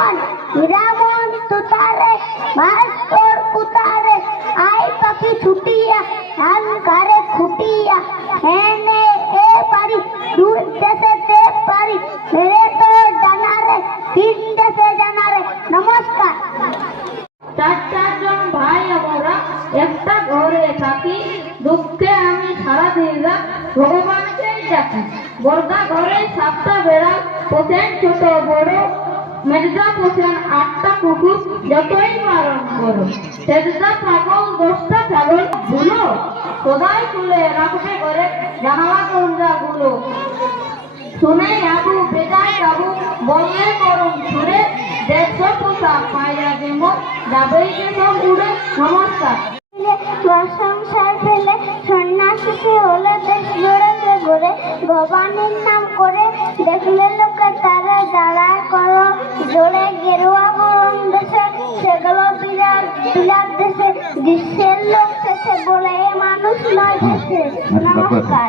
Hiraman Hiraman তুতারে মাস্তর কুতারে I পাখি ছুটিয়া ধান কারে খুটিয়া হেনে এ পারি দূর দেশে তে পারি মেরে তো জানারে তিন দেশে জানারে। নমস্কার। চারজন ভাই আমরা একটা ঘরে থাকি, দুঃখে আমি সারা দিন রাত ভগবানকে ডাকি। বর্গা ঘরে 7টা বেড়া পোষেন ছোট বড়, মেজদা পোষেন 8টা কুকুর, যতই মারণ করো। সেজদা পাগল 10টা ছাগল ভুলো, সদাই তুলে রাখবে ঘরে জানালা দরজা গুলো। শুনে আবু বেজায় বাবু বললে করুন সুরে, 150 পোষা পায়রা যেমন যাবেই যে সব উড়ে। নমস্কার। সংসার ফেলে সন্ন্যাসী হলে দেশ জোড়াতে ঘুরে, ভবানীর নাম করে দেখলে লোকে তারা দাঁড়ায় করো জোরে গেরুয়া গরম দেশে সেগুলো বিরাট বিলাট দেশে গ্রীষ্মের লোক শেষে বলে এ মানুষ নয় দেশে। নমস্কার।